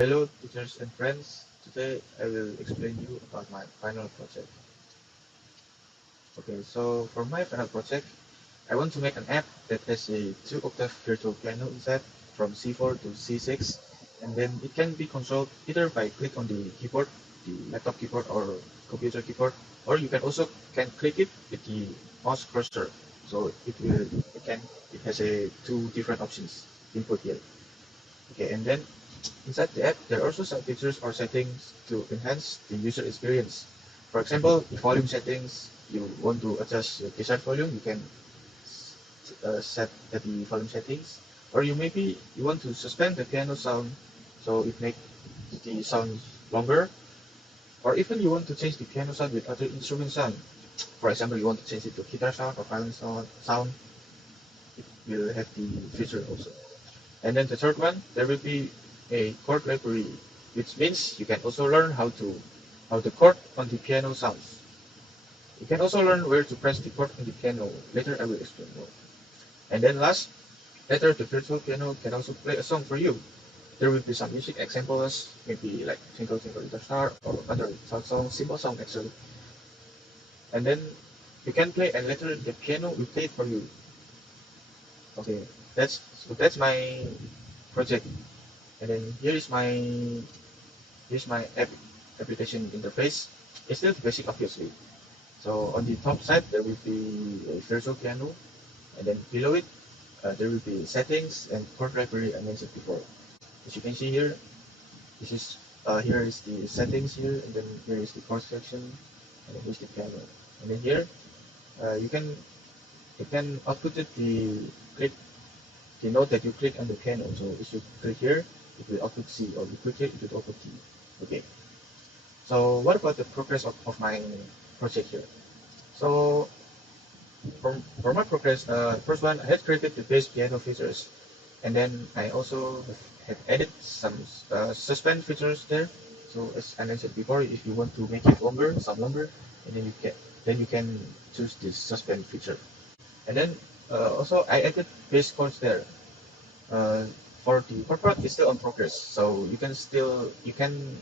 Hello teachers and friends. Today I will explain you about my final project. Okay, so for my final project, I want to make an app that has a 2-octave virtual piano inside from C4 to C6, and then it can be controlled either by click on the keyboard, the laptop keyboard or computer keyboard, or you can also click it with the mouse cursor. So it has a two different options input here. Okay, and then inside the app, there are also some features or settings to enhance the user experience. For example, the volume settings, you want to adjust the desired volume, you can set the volume settings. Or you want to suspend the piano sound so it makes the sound longer. Or even you want to change the piano sound with other instrument sound. For example, you want to change it to guitar sound or violin sound, it will have the feature also. And then the third one, there will be a chord library, which means you can also learn how the chord on the piano sounds. You can also learn where to press the chord on the piano. Later I will explain more. And then later the virtual piano can also play a song for you. There will be some music examples, maybe like Twinkle Twinkle Little Star or other short song, simple song actually. And then you can play, and later the piano will play it for you. Okay, that's my project. And then here's my application interface. It's still basic, obviously. So on the top side there will be a virtual piano, and then below it there will be settings and chord library I mentioned before. As you can see here, here is the settings here, and then here is the chord section, and then here's the piano. And then here you can output it click the note that you click on the piano. So if you click here, it will output C, or you click here, it will output D. Okay. So what about the progress of my project here? So for my progress, first one, I had created the base piano features, and then I also have added some suspend features there. So as I mentioned before, if you want to make it longer, and then you can choose this suspend feature. And then also I added bass chords there. Uh, for the chord part, it's still on progress, so you can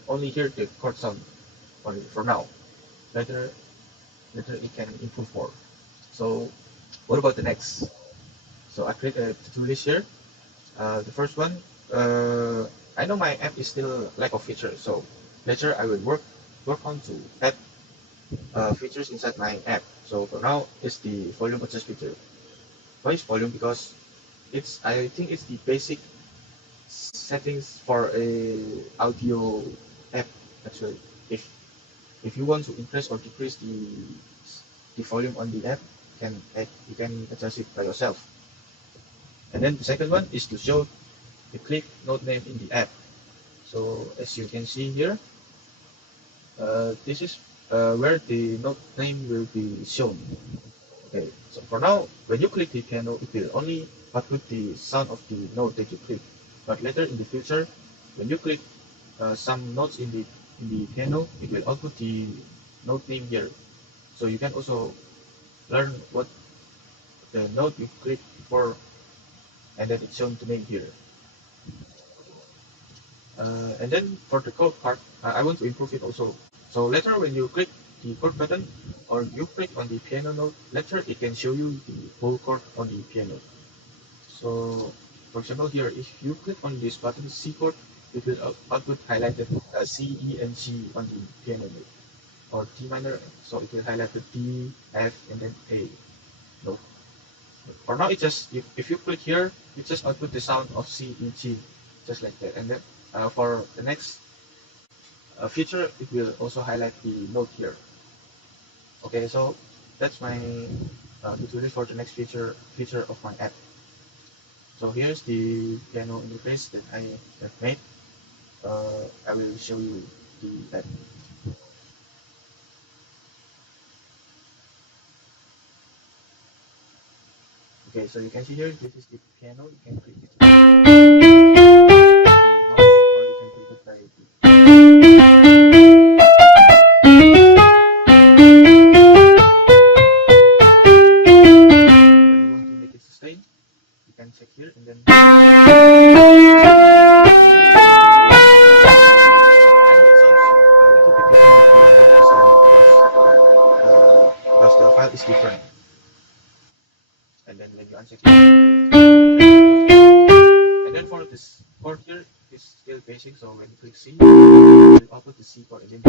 only hear the chord sound for now. Later later it can improve more. So what about the next? So I create a to-do list here. The first one, I know my app is still lack of features, so later I will work on to add features inside my app. So for now, it's the volume adjust feature. Why is volume? Because I think it's the basic settings for a audio app actually. If if you want to increase or decrease the volume on the app, you can adjust it by yourself. And then the second one is to show the click note name in the app. So as you can see here, this is where the note name will be shown. Okay, so for now, when you click the piano, it will only output the sound of the note that you click. But later in the future, when you click some notes in the piano, it will output the note name here. So you can also learn what the note you click before, and then it's shown to name here. And then for the chord part, I want to improve it also. So later when you click the chord button or you click on the piano note, later it can show you the whole chord on the piano. So for example here, if you click on this button C chord, it will output highlighted C, E, and G on the piano note, or D minor, so it will highlight the D, F, and then A note. For now, if you click here, it just output the sound of C, E, G, just like that. And then for the next feature, it will also highlight the note here. Okay, so that's my tutorial for the next feature of my app. So here's the piano interface that I have made. I will show you the app. Okay, so you can see here, this is the piano. You can click it with the mouse, or you can click it by or you want to make it sustain, you can check here, and then is still basic, so when you click C, it will output the C chord again.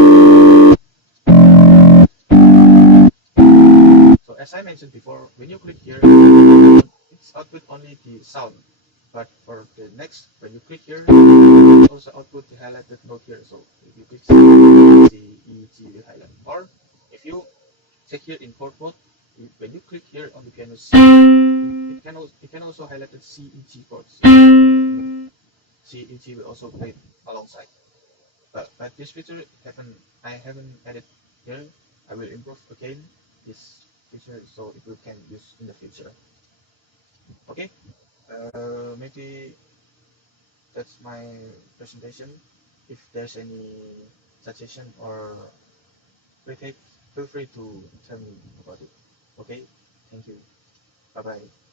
So as I mentioned before, when you click here, it's output only the sound. But for the next, when you click here, it also output the highlighted note here. So if you click C, E, G will highlight. Or if you check here in chord mode, when you click here on the piano C, it can also highlight the C, E, G chords. C, E, G will also play alongside. But this feature I haven't added here. I will improve again this feature so it will can use in the future. Okay, maybe that's my presentation. If there's any suggestion or critique, feel free to tell me about it. Okay, thank you. Bye bye.